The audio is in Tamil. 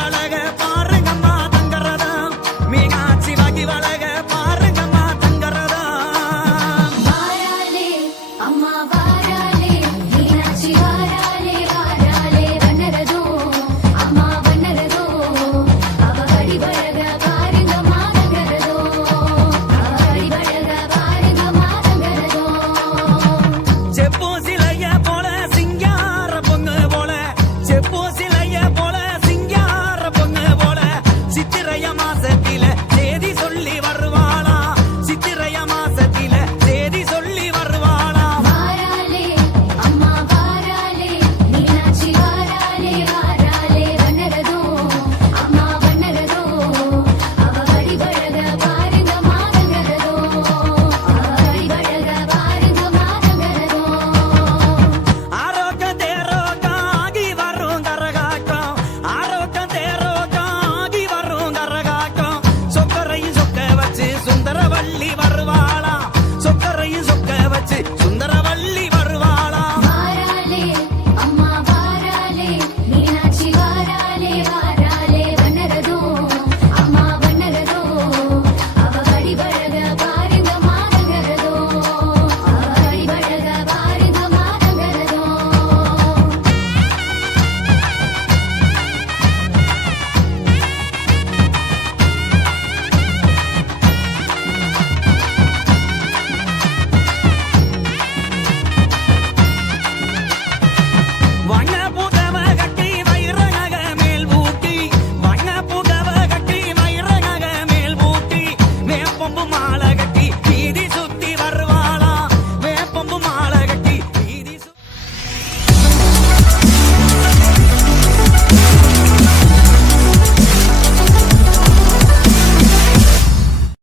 பழக பா de Vanya